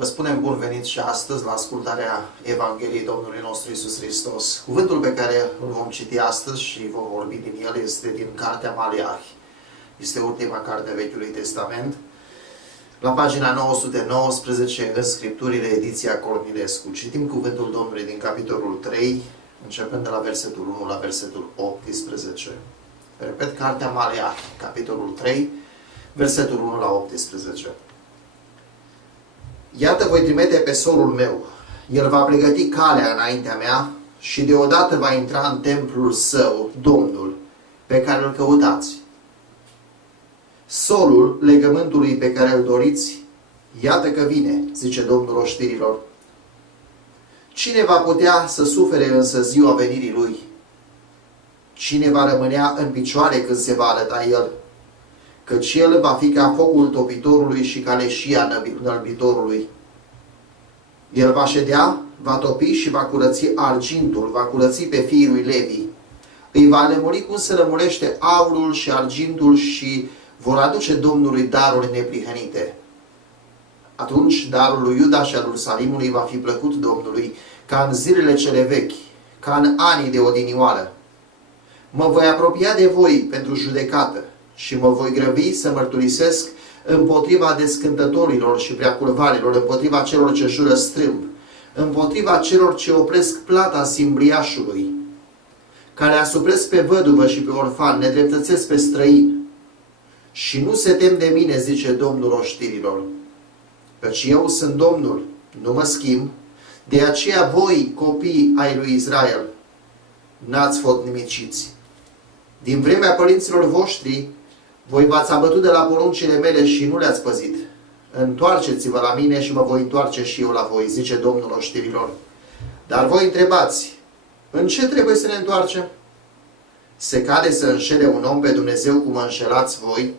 Vă spunem bun venit și astăzi la ascultarea Evangheliei Domnului nostru Iisus Hristos. Cuvântul pe care îl vom citi astăzi și vom vorbi din el este din Cartea Maleahi. Este ultima carte a Vechiului Testament. La pagina 919 în Scripturile, ediția Cornilescu. Citim cuvântul Domnului din capitolul 3, începând de la versetul 1 la versetul 18. Repet, Cartea Maleahi, capitolul 3, versetul 1 la 18. Iată, voi trimite pe sorul meu. El va pregăti calea înaintea mea și deodată va intra în templul său, Domnul, pe care îl căutați. Solul legământului pe care îl doriți, iată că vine, zice Domnul oștirilor. Cine va putea să sufere însă ziua venirii lui? Cine va rămânea în picioare când se va arăta el? Căci el va fi ca focul topitorului și ca leșia înălbitorului. El va ședea, va topi și va curăți argintul, va curăți pe fiii lui Levi. Îi va lămuri cum se lămurește aurul și argintul și vor aduce Domnului daruri neprihănite. Atunci darul lui Iuda și al Ierusalimului va fi plăcut Domnului, ca în zilele cele vechi, ca în anii de odinioară. Mă voi apropia de voi pentru judecată și mă voi grăbi să mărturisesc împotriva descântătorilor și preacurvarilor, împotriva celor ce jură strâmb, împotriva celor ce opresc plata simbriașului, care asupresc pe văduvă și pe orfan, nedreptățesc pe străin. Și nu se tem de mine, zice Domnul oștirilor, căci eu sunt Domnul, nu mă schimb, de aceea voi, copii ai lui Israel, n-ați fost nimiciți. Din vremea părinților voștri, voi v-ați abătut de la poruncile mele și nu le-ați păzit. Întoarceți-vă la mine și mă voi întoarce și eu la voi, zice Domnul oștirilor. Dar voi întrebați, în ce trebuie să ne întoarcem? Se cade să înșele un om pe Dumnezeu cum înșelați voi?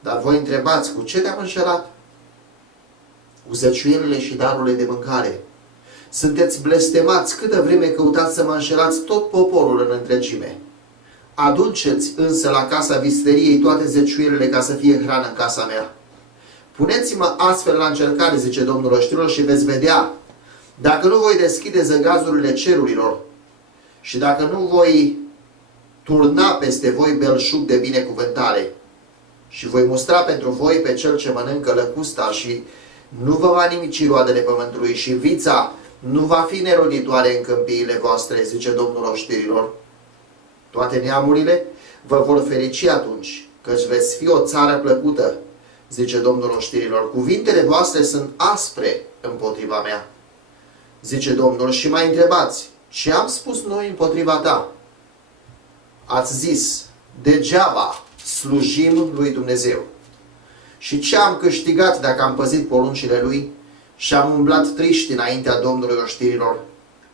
Dar voi întrebați, cu ce te-am înșelat? Cu zăciuielile și darurile de mâncare. Sunteți blestemați câtă vreme căutați să mă înșelați tot poporul în întregime. Aduceți însă la casa visteriei toate zeciuielile ca să fie hrană în casa mea. Puneți-mă astfel la încercare, zice Domnul oștirilor, și veți vedea, dacă nu voi deschide zăgazurile cerurilor și dacă nu voi turna peste voi belșug de binecuvântare și voi mustra pentru voi pe cel ce mănâncă lăcusta și nu vă va nimici roadele pământului și vița nu va fi neroditoare în câmpiile voastre, zice Domnul oștirilor. Toate neamurile vă vor ferici atunci, căci veți fi o țară plăcută, zice Domnul oștirilor. Cuvintele voastre sunt aspre împotriva mea, zice Domnul, și mai întrebați, ce am spus noi împotriva ta? Ați zis, degeaba slujim lui Dumnezeu. Și ce am câștigat dacă am păzit poruncile lui și am umblat triști înaintea Domnului oștirilor?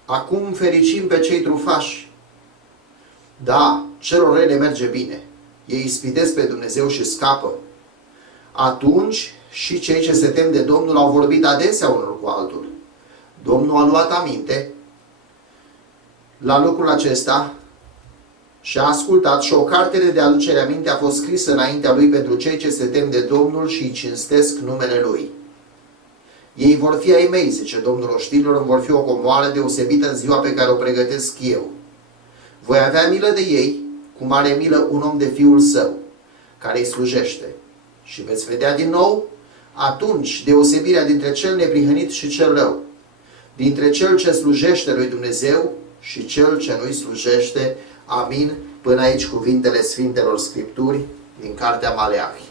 Acum fericim pe cei trufași. Da, celor rele merge bine. Ei ispitesc pe Dumnezeu și scapă. Atunci și cei ce se tem de Domnul au vorbit adesea unul cu altul. Domnul a luat aminte la lucrul acesta și a ascultat și o cartere de aducere aminte a fost scrisă înaintea lui pentru cei ce se tem de Domnul și îi cinstesc numele lui. Ei vor fi ai mei, zice Domnul oștirilor, vor fi o comoară deosebită în ziua pe care o pregătesc eu. Voi avea milă de ei, cum are milă un om de fiul său, care îi slujește. Și veți vedea din nou atunci deosebirea dintre cel neprihănit și cel rău, dintre cel ce slujește lui Dumnezeu și cel ce nu-i slujește. Amin. Până aici cuvintele Sfintelor Scripturi din Cartea Maleahi.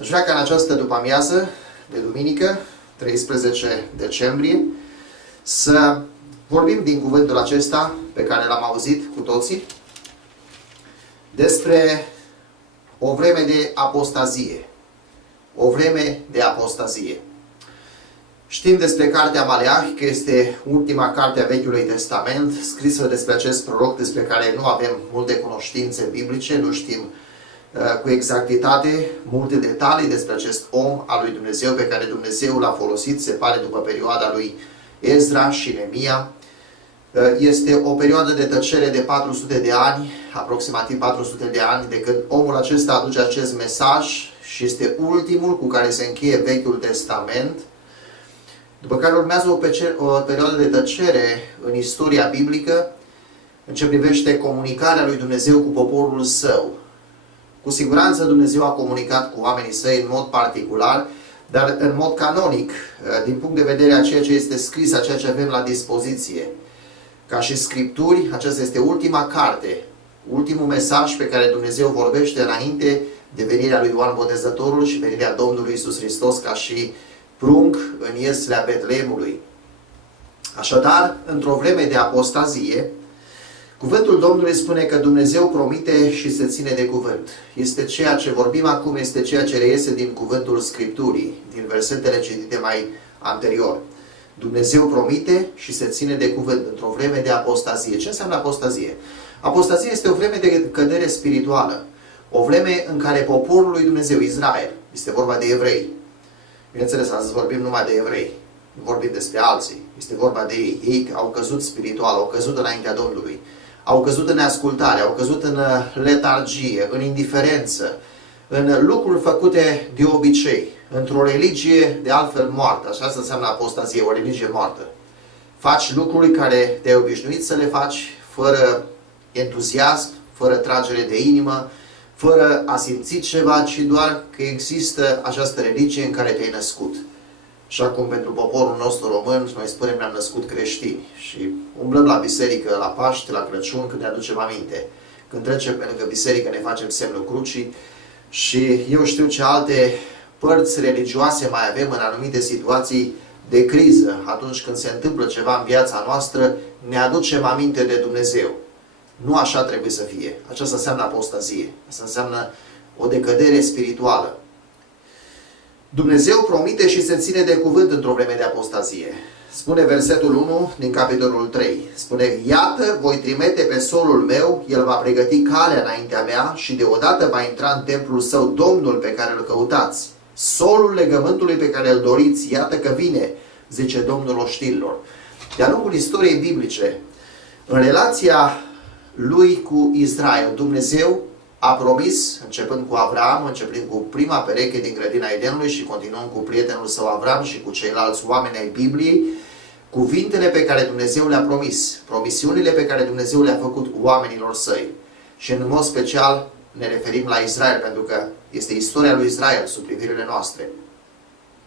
Aș vrea ca în această după-amiază de duminică, 13 decembrie, să vorbim din cuvântul acesta pe care l-am auzit cu toții despre o vreme de apostazie. O vreme de apostazie. Știm despre Cartea Maleahi că este ultima carte a Vechiului Testament scrisă despre acest proroc despre care nu avem multe cunoștințe biblice, nu știm cu exactitate multe detalii despre acest om al lui Dumnezeu pe care Dumnezeu l-a folosit, se pare, după perioada lui Ezra și Neemia. Este o perioadă de tăcere de 400 de ani, aproximativ 400 de ani, de când omul acesta aduce acest mesaj și este ultimul cu care se încheie Vechiul Testament. După care urmează o perioadă de tăcere în istoria biblică în ce privește comunicarea lui Dumnezeu cu poporul său. Cu siguranță Dumnezeu a comunicat cu oamenii săi în mod particular, dar în mod canonic, din punct de vedere a ceea ce este scris, a ceea ce avem la dispoziție. Ca și Scripturi, aceasta este ultima carte, ultimul mesaj pe care Dumnezeu vorbește înainte de venirea lui Ioan Botezătorul și venirea Domnului Iisus Hristos ca și prunc în ieslea Betleemului. Așadar, într-o vreme de apostazie, cuvântul Domnului spune că Dumnezeu promite și se ține de cuvânt. Este ceea ce vorbim acum, este ceea ce reiese din cuvântul Scripturii, din versetele citite mai anterior. Dumnezeu promite și se ține de cuvânt într-o vreme de apostazie. Ce înseamnă apostazie? Apostazie este o vreme de cădere spirituală. O vreme în care poporul lui Dumnezeu, Israel, este vorba de evrei. Bineînțeles, astăzi vorbim numai de evrei. Nu vorbim despre alții. Este vorba de ei. Ei au căzut spiritual, au căzut înaintea Domnului. Au căzut în neascultare, au căzut în letargie, în indiferență, în lucruri făcute de obicei, într-o religie de altfel moartă. Așa se înseamnă apostazie, o religie moartă. Faci lucruri care te-ai obișnuit să le faci fără entuziasm, fără tragere de inimă, fără a simți ceva, ci doar că există această religie în care te-ai născut. Și acum pentru poporul nostru român, noi spunem ne-am născut creștini și umblăm la biserică, la Paște, la Crăciun, când ne aducem aminte. Când trecem pe lângă biserică ne facem semnul crucii și eu știu ce alte părți religioase mai avem în anumite situații de criză. Atunci când se întâmplă ceva în viața noastră, ne aducem aminte de Dumnezeu. Nu așa trebuie să fie. Aceasta înseamnă apostazie. Asta înseamnă o decădere spirituală. Dumnezeu promite și se ține de cuvânt într-o vreme de apostazie. Spune versetul 1 din capitolul 3. Spune, iată, voi trimite pe solul meu, el va pregăti calea înaintea mea și deodată va intra în templul său Domnul pe care îl căutați. Solul legământului pe care îl doriți, iată că vine, zice Domnul oștirilor. De-a lungul istoriei biblice, în relația lui cu Israel, Dumnezeu a promis, începând cu Avram, începând cu prima pereche din grădina Edenului și continuând cu prietenul său Avram și cu ceilalți oameni ai Bibliei, cuvintele pe care Dumnezeu le-a promis, promisiunile pe care Dumnezeu le-a făcut oamenilor săi. Și în mod special ne referim la Israel, pentru că este istoria lui Israel sub privirile noastre.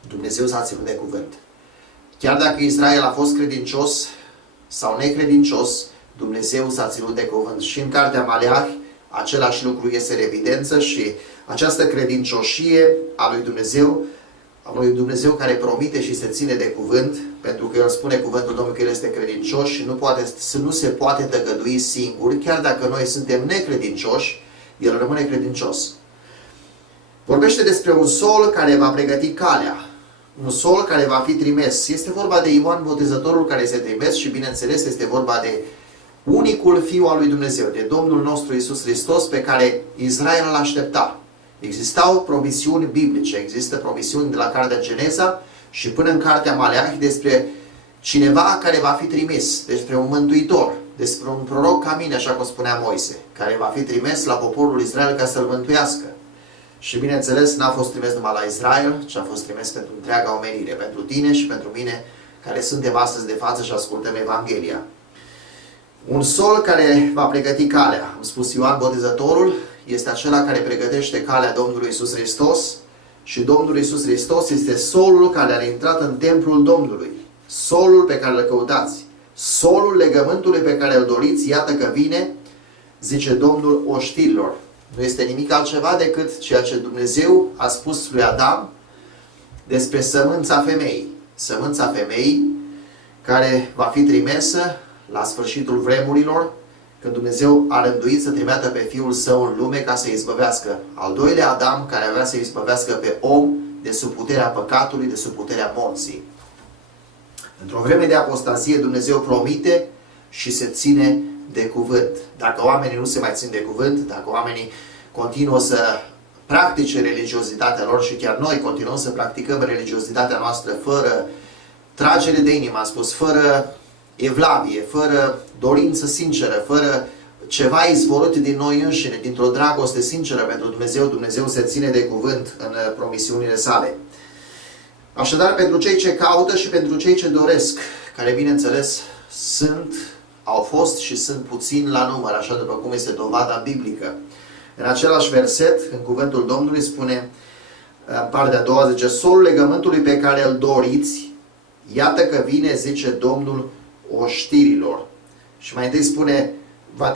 Dumnezeu s-a ținut de cuvânt. Chiar dacă Israel a fost credincios sau necredincios, Dumnezeu s-a ținut de cuvânt. Și în cartea Maleahi, același lucru este în evidență și această credincioșie a lui Dumnezeu care promite și se ține de cuvânt, pentru că El spune cuvântul Domnului că El este credincios și nu se poate tăgădui singur, chiar dacă noi suntem necredincioși, El rămâne credincios. Vorbește despre un sol care va pregăti calea, un sol care va fi trimis. Este vorba de Ioan Botezătorul care este trimis și, bineînțeles, este vorba de unicul Fiu al lui Dumnezeu, de Domnul nostru Iisus Hristos, pe care Israel îl aștepta. Existau promisiuni biblice, există promisiuni de la cartea Geneza și până în cartea Maleahi despre cineva care va fi trimis, despre un mântuitor, despre un proroc ca mine, așa cum spunea Moise, care va fi trimis la poporul Israel ca să-l mântuiască. Și bineînțeles, n-a fost trimis numai la Israel, ci a fost trimis pentru întreaga omenire, pentru tine și pentru mine, care suntem astăzi de față și ascultăm Evanghelia. Un sol care va pregăti calea, am spus Ioan Botezătorul, este acela care pregătește calea Domnului Iisus Hristos și Domnul Iisus Hristos este solul care a intrat în templul Domnului, solul pe care îl căutați, solul legământului pe care îl doriți, iată că vine, zice Domnul oștirilor. Nu este nimic altceva decât ceea ce Dumnezeu a spus lui Adam despre sămânța femeii. Sămânța femeii care va fi trimisă la sfârșitul vremurilor, când Dumnezeu a rânduit să trimită pe Fiul Său în lume ca să izbăvească al doilea Adam, care avea să izbăvească pe om de sub puterea păcatului, de sub puterea morții. Într-o vreme de apostazie, Dumnezeu promite și se ține de cuvânt. Dacă oamenii nu se mai țin de cuvânt, dacă oamenii continuă să practice religiozitatea lor și chiar noi continuăm să practicăm religiozitatea noastră fără tragere de inimă, am spus, fără evlavie, fără dorință sinceră, fără ceva izvorât din noi înșine, dintr-o dragoste sinceră pentru Dumnezeu, Dumnezeu se ține de cuvânt în promisiunile sale. Așadar, pentru cei ce caută și pentru cei ce doresc, care, bineînțeles, au fost și sunt puțini la număr, așa după cum este dovada biblică. În același verset, în cuvântul Domnului, spune, în partea a doua, zice, solul legământului pe care îl doriți, iată că vine, zice Domnul oștirilor. Și mai întâi spune, va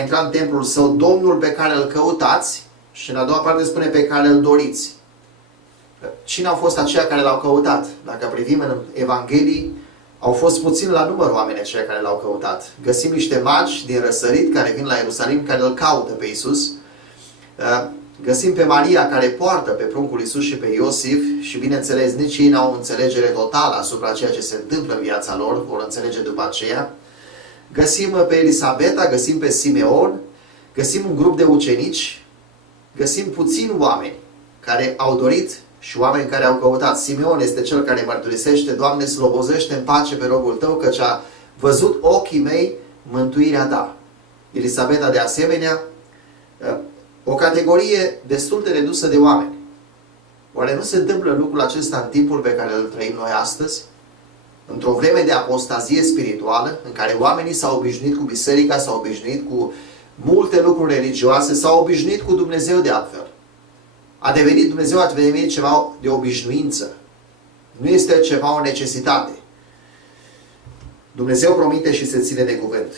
intra în templul său Domnul pe care îl căutați, și în a doua parte spune pe care îl doriți. Cine au fost aceia care l-au căutat? Dacă privim în Evanghelii, au fost puțin la număr oamenii aceia care l-au căutat. Găsim niște magi din răsărit care vin la Ierusalim, care îl caută pe Iisus. Găsim pe Maria care poartă pe pruncul Iisus și pe Iosif și, bineînțeles, nici ei n-au o înțelegere totală asupra ceea ce se întâmplă în viața lor, vor înțelege după aceea. Găsim pe Elisabeta, găsim pe Simeon, găsim un grup de ucenici, găsim puțini oameni care au dorit și oameni care au căutat. Simeon este cel care mărturisește, Doamne, slobozește în pace pe robul Tău, căci a văzut ochii mei mântuirea Ta. Elisabeta, de asemenea, o categorie destul de redusă de oameni. Oare nu se întâmplă lucrul acesta în timpul pe care îl trăim noi astăzi? Într-o vreme de apostazie spirituală, în care oamenii s-au obișnuit cu biserica, s-au obișnuit cu multe lucruri religioase, s-au obișnuit cu Dumnezeu de altfel. Dumnezeu a devenit ceva de obișnuință. Nu este ceva o necesitate. Dumnezeu promite și se ține de cuvânt.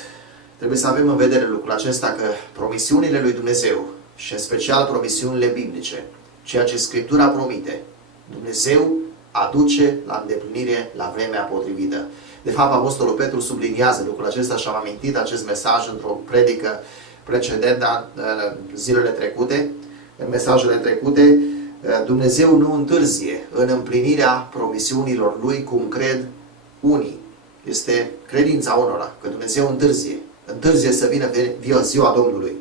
Trebuie să avem în vedere lucrul acesta, că promisiunile lui Dumnezeu, și în special promisiunile biblice, ceea ce Scriptura promite, Dumnezeu aduce la îndeplinire la vremea potrivită. De fapt, Apostolul Petru subliniază lucrul acesta și am amintit acest mesaj într-o predică precedentă zilele trecute. În mesajele trecute, Dumnezeu nu întârzie în împlinirea promisiunilor Lui, cum cred unii. Este credința unora, că Dumnezeu întârzie să vină ziua Domnului.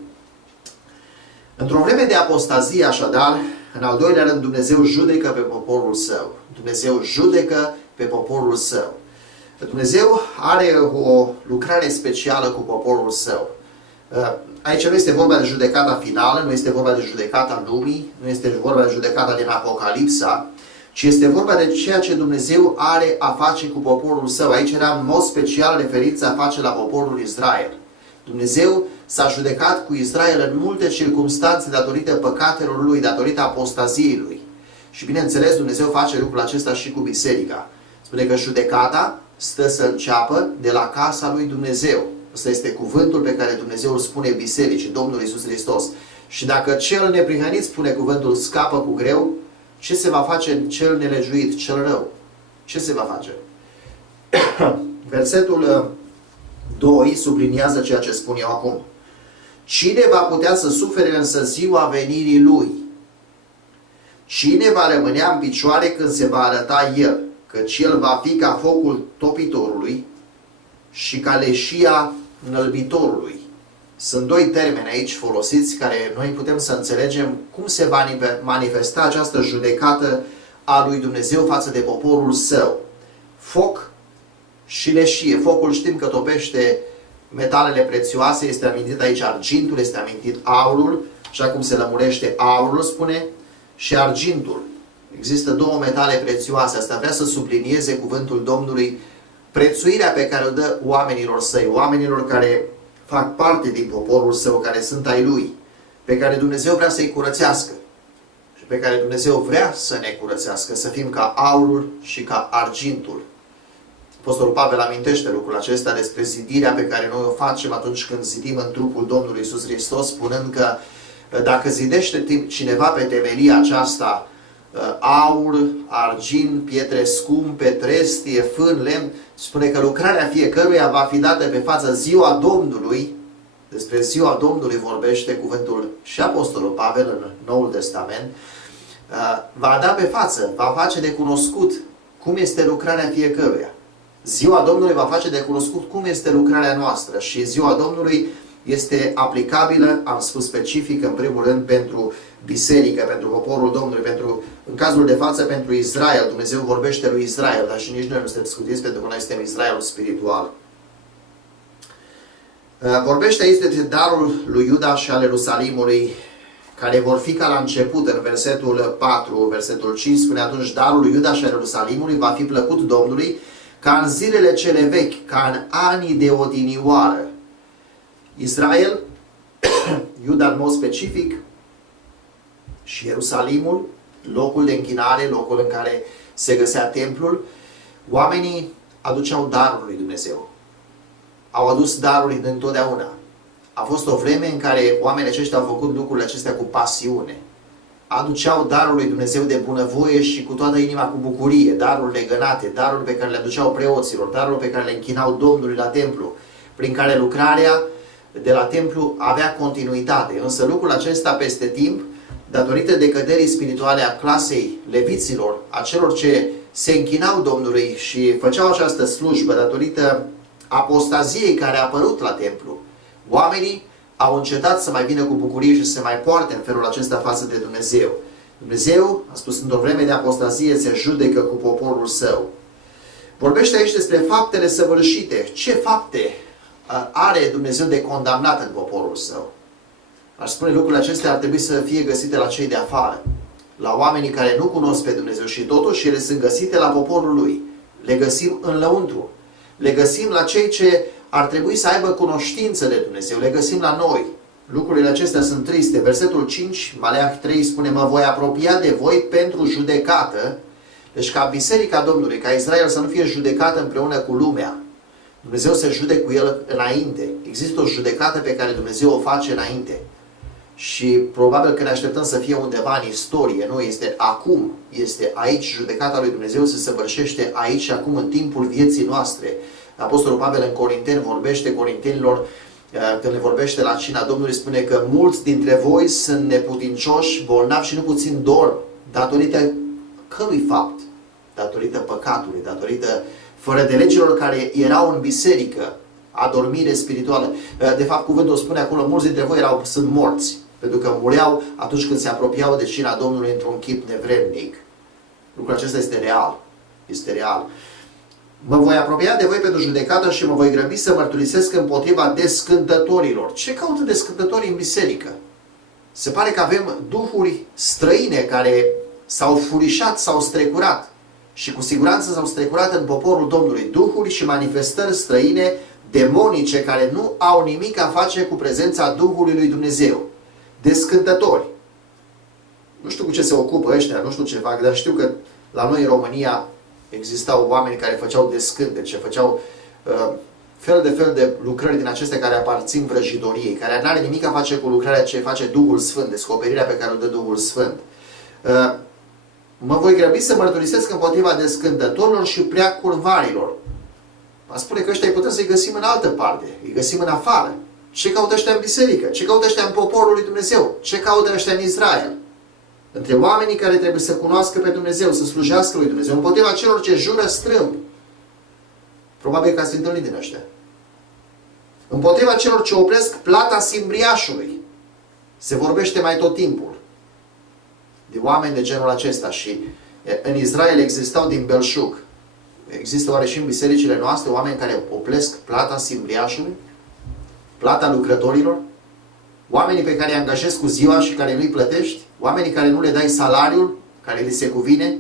Într-o vreme de apostazie, așadar, în al doilea rând, Dumnezeu judecă pe poporul Său. Dumnezeu judecă pe poporul Său. Dumnezeu are o lucrare specială cu poporul Său. Aici nu este vorba de judecata finală, nu este vorba de judecata lumii, nu este vorba de judecata din Apocalipsa, ci este vorba de ceea ce Dumnezeu are a face cu poporul Său. Aici era în mod special referința a face la poporul Israel. Dumnezeu s-a judecat cu Israel în multe circumstanțe datorită păcatelor lui, datorită apostaziei lui. Și bineînțeles, Dumnezeu face lucrul acesta și cu biserica. Spune că judecata stă să înceapă de la casa lui Dumnezeu. Ăsta este cuvântul pe care Dumnezeu îl spune bisericii, Domnul Iisus Hristos. Și dacă cel neprihănit, spune cuvântul, scapă cu greu, ce se va face cel nelegiuit, cel rău? Ce se va face? Versetul 2 subliniază ceea ce spun eu acum. Cine va putea să sufere însă ziua venirii Lui? Cine va rămânea în picioare când se va arăta El? Căci El va fi ca focul topitorului și ca leșia înălbitorului. Sunt doi termeni aici folosiți care noi putem să înțelegem cum se va manifesta această judecată a lui Dumnezeu față de poporul Său. Foc și leșie. Focul știm că topește metalele prețioase, este amintit aici argintul, este amintit aurul, așa cum se lămurește aurul, spune, și argintul. Există două metale prețioase. Asta vrea să sublinieze cuvântul Domnului, prețuirea pe care o dă oamenilor Săi, oamenilor care fac parte din poporul Său, care sunt ai Lui, pe care Dumnezeu vrea să-i curățească și pe care Dumnezeu vrea să ne curățească, să fim ca aurul și ca argintul. Apostolul Pavel amintește lucrul acesta despre zidirea pe care noi o facem atunci când zidim în trupul Domnului Iisus Hristos, spunând că dacă zidește cineva pe temelia aceasta aur, argint, pietre scumpe, trestie, fân, lemn, spune că lucrarea fiecăruia va fi dată pe fața ziua Domnului. Despre ziua Domnului vorbește cuvântul și Apostolul Pavel în Noul Testament. Va da pe față, va face de cunoscut cum este lucrarea fiecăruia. Ziua Domnului va face de cunoscut cum este lucrarea noastră și ziua Domnului este aplicabilă, am spus specific, în primul rând pentru biserică, pentru poporul Domnului, în cazul de față pentru Israel. Dumnezeu vorbește lui Israel, dar și nici noi nu suntem scutiți pentru că noi suntem Israelul spiritual. Vorbește aici de darul lui Iuda și al Ierusalimului care vor fi ca la început, în versetul 4, versetul 5, spune atunci: darul lui Iuda și al Ierusalimului va fi plăcut Domnului ca în zilele cele vechi, ca în anii de odinioară. Israel, Iuda în mod specific, și Ierusalimul, locul de închinare, locul în care se găsea templul, oamenii aduceau darul lui Dumnezeu. Au adus daruri dintotdeauna. A fost o vreme în care oamenii aceștia au făcut lucrurile acestea cu pasiune. Aduceau darul lui Dumnezeu de bunăvoie și cu toată inima, cu bucurie, daruri legănate, daruri pe care le aduceau preoților, daruri pe care le închinau Domnului la templu, prin care lucrarea de la templu avea continuitate. Însă lucrul acesta peste timp, datorită decăderii spirituale a clasei leviților, a celor ce se închinau Domnului și făceau această slujbă, datorită apostaziei care a apărut la templu, oamenii au încetat să mai vină cu bucurie și să se mai poarte în felul acesta față de Dumnezeu. Dumnezeu, a spus, într-o vreme de apostazie se judecă cu poporul său. Vorbește aici despre faptele săvârșite. Ce fapte are Dumnezeu de condamnat în poporul său? Aș spune, lucrurile acestea ar trebui să fie găsite la cei de afară, la oamenii care nu cunosc pe Dumnezeu, și totuși ele sunt găsite la poporul lui. Le găsim în lăuntru. Le găsim la cei ce ar trebui să aibă cunoștință de Dumnezeu. Le găsim la noi. Lucrurile acestea sunt triste. Versetul 5, Maleah 3 spune: mă voi apropia de voi pentru judecată. Deci ca Biserica Domnului, ca Israel să nu fie judecată împreună cu lumea. Dumnezeu se judece cu el înainte. Există o judecată pe care Dumnezeu o face înainte. Și probabil că ne așteptăm să fie undeva în istorie. Nu, este acum. Este aici. Judecata lui Dumnezeu se săvârșește aici și acum, în timpul vieții noastre. Apostolul Pavel în Corinteni vorbește Corintenilor, când le vorbește la cina Domnului, spune că mulți dintre voi sunt neputincioși, bolnavi și nu puțin dorm. Datorită cărui fapt? Datorită păcatului, datorită fără de legilor care erau în biserică, adormire spirituală. De fapt, cuvântul spune acolo: mulți dintre voi sunt morți, pentru că mureau atunci când se apropiau de cina Domnului într-un chip nevrednic. Lucrul acesta este real. Este real. Mă voi apropia de voi pentru judecată și mă voi grăbi să mărturisesc împotriva descântătorilor. Ce caută descântătorii în biserică? Se pare că avem duhuri străine care s-au furișat, s-au strecurat. Și cu siguranță s-au strecurat în poporul Domnului. Duhuri și manifestări străine, demonice, care nu au nimic a face cu prezența Duhului lui Dumnezeu. Descântători. Nu știu cu ce se ocupă ăștia, nu știu ce fac, dar știu că la noi în România existau oameni care făceau descântece, făceau fel de lucrări din acestea care aparțin vrăjidoriei, care nu are nimic a face cu lucrarea ce face Duhul Sfânt, descoperirea pe care o dă Duhul Sfânt. Mă voi grăbi să mărturisesc împotriva descântătorilor și preacurvarilor. Mă spune că ăștia îi putem să-i găsim în altă parte, îi găsim în afară. Ce caută ăștia în biserică? Ce caută ăștia în poporul lui Dumnezeu? Ce caută ăștia în Israel? Între oamenii care trebuie să cunoască pe Dumnezeu, să slujească lui Dumnezeu, împotriva celor ce jură strâmb. Probabil că ați întâlnit din ăștia. Împotriva celor ce opresc plata simbriașului. Se vorbește mai tot timpul de oameni de genul acesta. Și în Israel existau din belșug. Există oare și în bisericile noastre oameni care opresc plata simbriașului? Plata lucrătorilor? Oamenii pe care îi angajezi cu ziua și care nu-i plătești? Oamenii care nu le dai salariul care li se cuvine?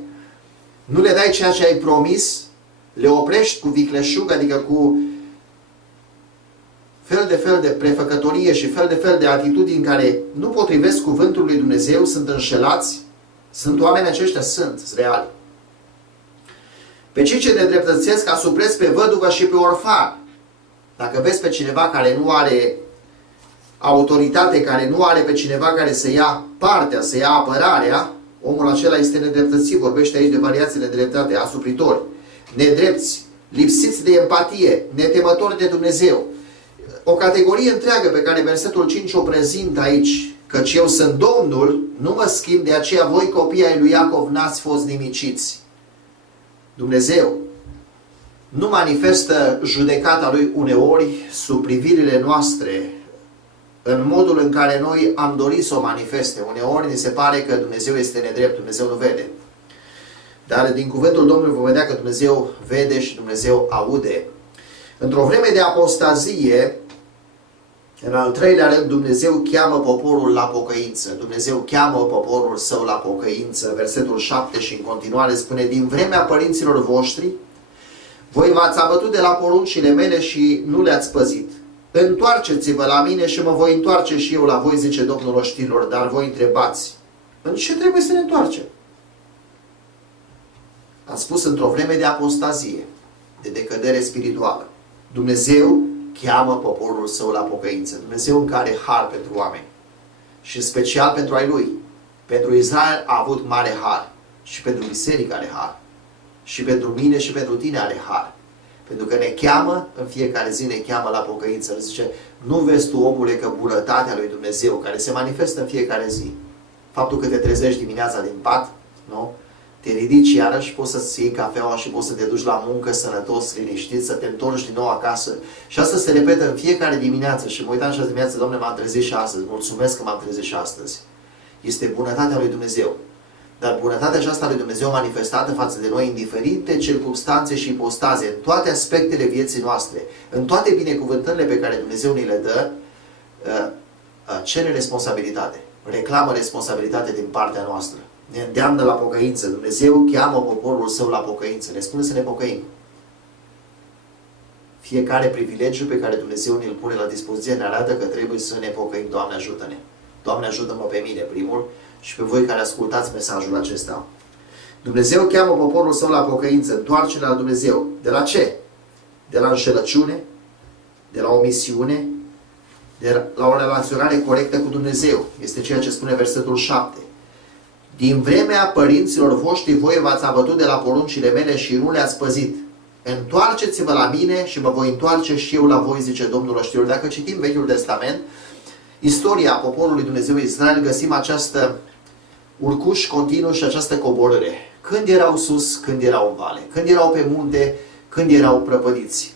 Nu le dai ceea ce ai promis? Le oprești cu vicleșug, adică cu fel de prefăcătorie și fel de atitudini care nu potrivesc cuvântul lui Dumnezeu, sunt înșelați? Sunt oameni aceștia? Sunt reali. Pe cei ce nedreptățesc asupresc pe văduvă și pe orfan. Dacă vezi pe cineva care nu are autoritate, care nu are pe cineva care să ia partea, să ia apărarea, omul acela este nedreptățit. Vorbește aici de variații de dreptate, asupritori, nedrepți, lipsiți de empatie, netemători de Dumnezeu. O categorie întreagă pe care versetul 5 o prezintă aici: căci eu sunt Domnul, nu mă schimb, de aceea voi, copiii ai lui Iacov, n-ați fost nimiciți. Dumnezeu nu manifestă judecata lui uneori sub privirile noastre, în modul în care noi am dorit să o manifeste. Uneori ni se pare că Dumnezeu este nedrept, Dumnezeu nu vede. Dar din cuvântul Domnului vom vedea că Dumnezeu vede și Dumnezeu aude. Într-o vreme de apostazie, În al treilea rând, Dumnezeu cheamă poporul la pocăință. Dumnezeu cheamă poporul său la pocăință. Versetul 7 și în continuare spune: din vremea părinților voștri, voi v-ați abătut de la poruncile mele și nu le-ați păzit. Întoarceți-vă la mine și mă voi întoarce și eu la voi, zice Domnul oștirilor. Dar voi întrebați: în ce trebuie să ne întoarcem? Am spus, într-o vreme de apostazie, de decădere spirituală, Dumnezeu cheamă poporul său la pocăință. Dumnezeu încă are har pentru oameni. Și în special pentru ai lui. Pentru Israel a avut mare har. Și pentru biserică are har. Și pentru mine și pentru tine are har. Pentru că ne cheamă, în fiecare zi ne cheamă la pocăință. Zice: nu vezi tu, omule, că bunătatea lui Dumnezeu, care se manifestă în fiecare zi, faptul că te trezești dimineața din pat, nu? Te ridici iarăși, poți să-ți iei cafeaua și poți să te duci la muncă sănătos, liniștit, să te întorci din nou acasă. Și asta se repetă în fiecare dimineață. Și mă uitam și azi dimineață: Doamne, m-am trezit și astăzi. Mulțumesc că m-am trezit și astăzi. Este bunătatea lui Dumnezeu. Dar bunătatea aceasta lui Dumnezeu manifestată față de noi în diferite circumstanțe și ipostaze, în toate aspectele vieții noastre, în toate binecuvântările pe care Dumnezeu ni le dă, cere responsabilitate. Reclamă responsabilitate din partea noastră. Ne îndeamnă la pocăință. Dumnezeu cheamă poporul său la pocăință. Ne spune să ne pocăim. Fiecare privilegiu pe care Dumnezeu ne-l pune la dispoziție ne arată că trebuie să ne pocăim. Doamne, ajută-ne! Doamne, ajută-mă pe mine, primul, și pe voi care ascultați mesajul acesta. Dumnezeu cheamă poporul său la pocăință. Întoarce-ne la Dumnezeu. De la ce? De la înșelăciune? De la omisiune? De la o relaționare corectă cu Dumnezeu. Este ceea ce spune versetul 7. Din vremea părinților voștri voi v-ați abătut de la poruncile mele și nu le-ați păzit. Întoarceți-vă la mine și mă voi întoarce și eu la voi, zice Domnul oștirilor. Dacă citim Vechiul Testament, istoria poporului Dumnezeu Israel, găsim această urcuș continuu și această coborâre. Când erau sus, când erau în vale, când erau pe munte, când erau prăpădiți.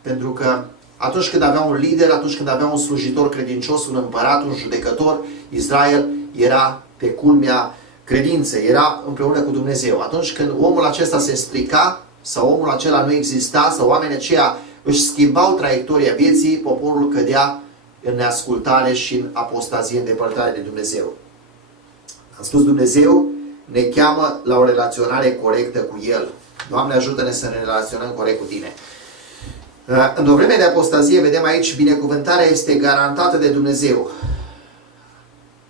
Pentru că atunci când avea un lider, atunci când avea un slujitor credincios, un împărat, un judecător, Israel era pe culmea credinței, era împreună cu Dumnezeu. Atunci când omul acesta se strica sau omul acela nu exista sau oamenii aceia își schimbau traiectoria vieții, poporul cădea în neascultare și în apostazie, în depărtare de Dumnezeu. Am spus, Dumnezeu ne cheamă la o relaționare corectă cu El. Doamne, ajută-ne să ne relaționăm corect cu Tine. În o vreme de apostazie, vedem aici, binecuvântarea este garantată de Dumnezeu.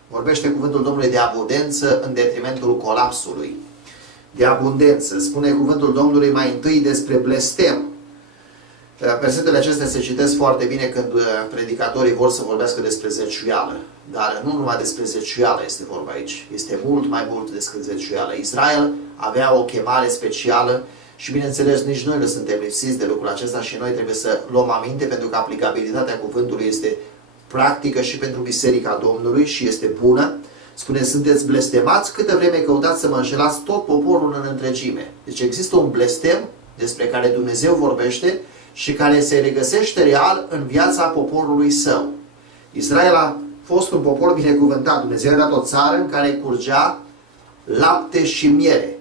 Vorbește cuvântul Domnului de abundență în detrimentul colapsului. De abundență. Spune cuvântul Domnului mai întâi despre blestem. Versetele acestea se citesc foarte bine când predicatorii vor să vorbească despre zeciuială. Dar nu numai despre zeciuială este vorba aici. Este mult mai mult decât zeciuială. Israel avea o chemare specială și, bineînțeles, nici noi nu suntem lipsiți de lucrul acesta și noi trebuie să luăm aminte, pentru că aplicabilitatea cuvântului este practică și pentru Biserica Domnului și este bună. Spune: sunteți blestemați câtă vreme căutați să mă înșelați tot poporul în întregime. Deci există un blestem despre care Dumnezeu vorbește și care se regăsește real în viața poporului său. Israel a fost un popor binecuvântat. Dumnezeu a dat o țară în care curgea lapte și miere.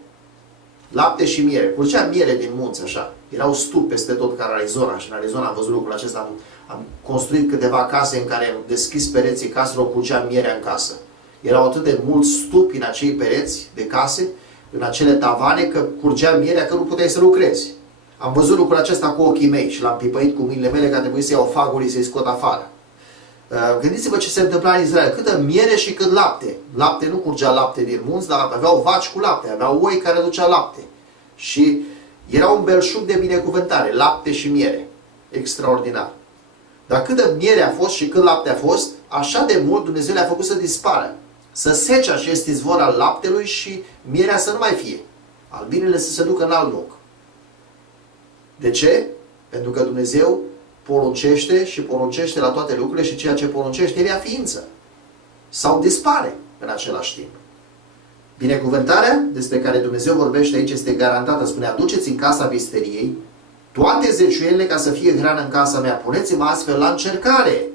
Lapte și miere. Curgea miere din munți, așa. Erau stupi peste tot, ca în Arizona. Și în Arizona am văzut lucrul acesta. Am construit câteva case în care am deschis pereții caselor, curgea mierea în casă. Erau atât de mulți stupi în acei pereți de case, în acele tavane, că curgea mierea, că nu puteai să lucrezi. Am văzut lucrul acesta cu ochii mei și l-am pipăit cu mâinile mele, că a trebuit să iau fagurii să-i scot afară. Gândiți-vă ce se întâmpla în Israel. Câtă miere și cât lapte. Lapte, nu curgea lapte din munți, dar aveau vaci cu lapte, aveau oi care ducea lapte. Și era un belșug de binecuvântare, lapte și miere. Extraordinar. Dar câtă miere a fost și cât lapte a fost, așa de mult Dumnezeu le-a făcut să dispară. Să sece acest izvor al laptelui și mierea să nu mai fie. Albinele să se ducă în alt loc. De ce? Pentru că Dumnezeu poruncește și poruncește la toate lucrurile și ceea ce poruncește El ia ființă. Sau dispare în același timp. Binecuvântarea despre care Dumnezeu vorbește aici este garantată. Spune: aduceți în casa visteriei toate zeciuielile ca să fie hrană în casa mea. Puneți-mă astfel la încercare.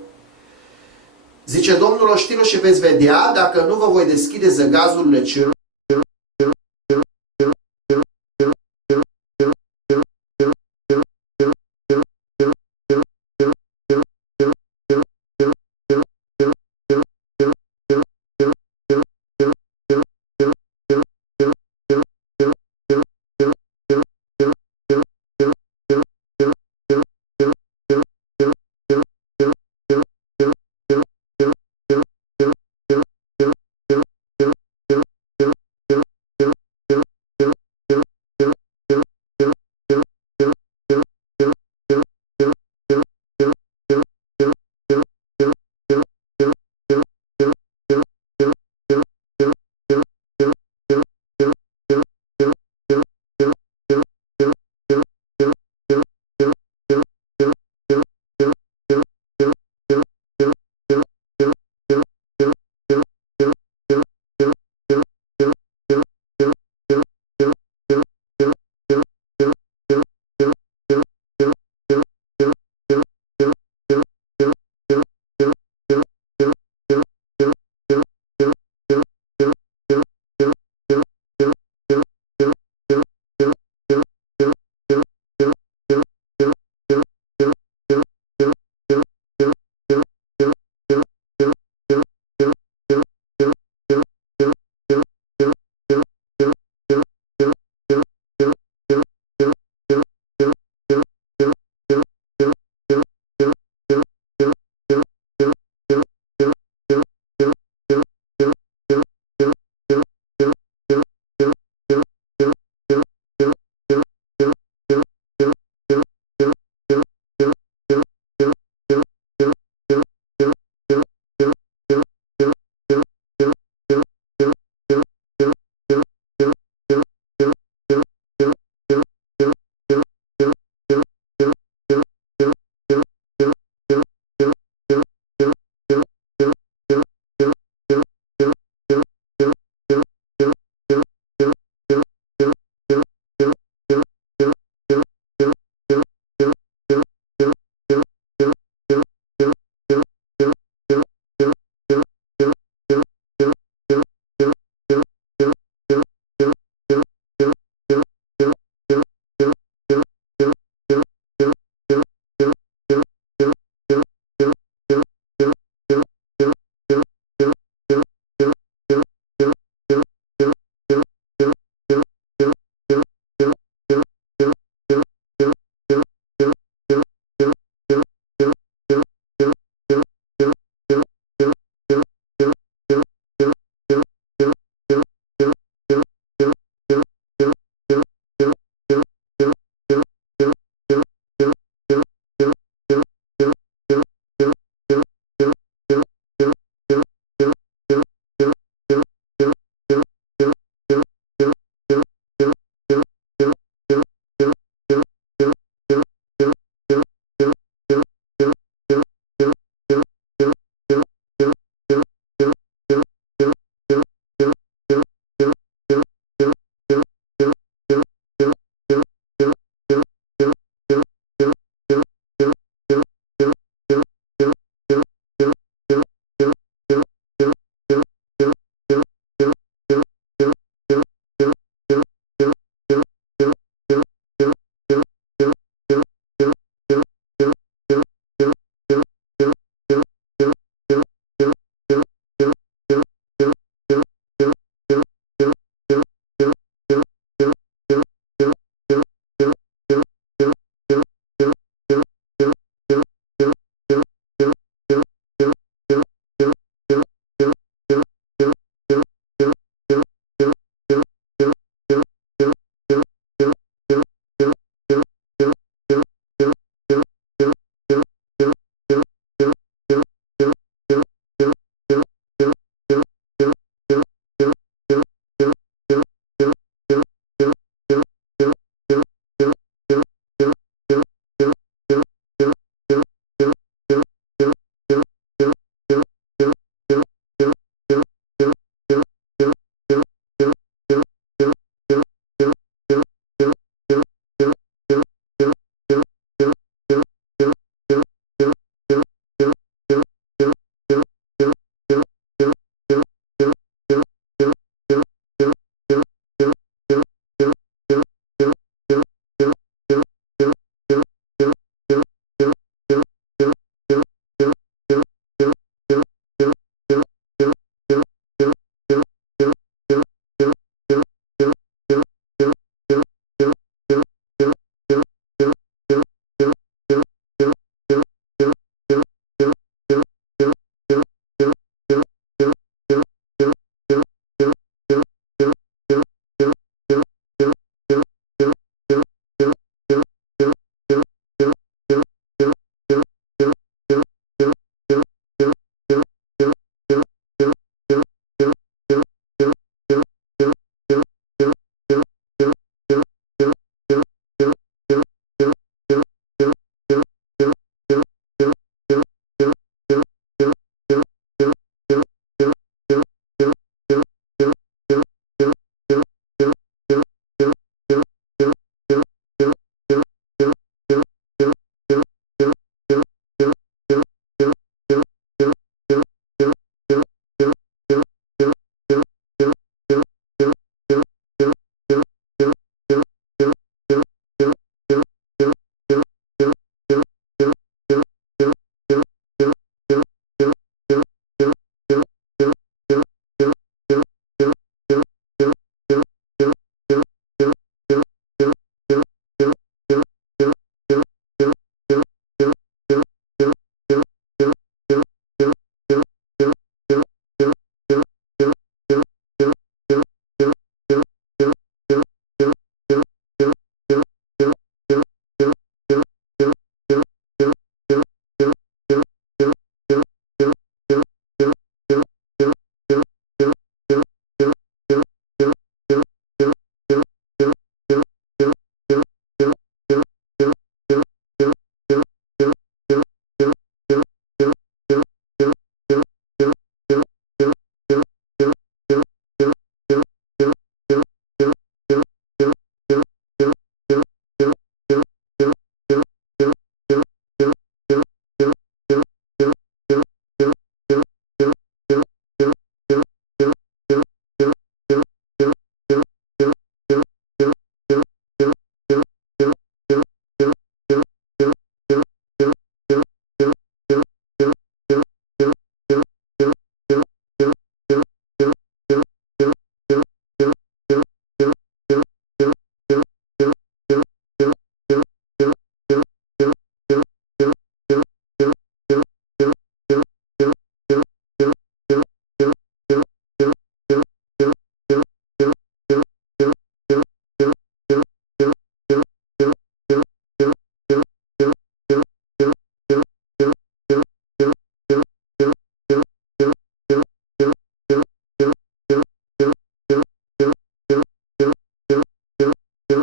Zice Domnul oștirilor, și veți vedea dacă nu vă voi deschide zăgazurile cerului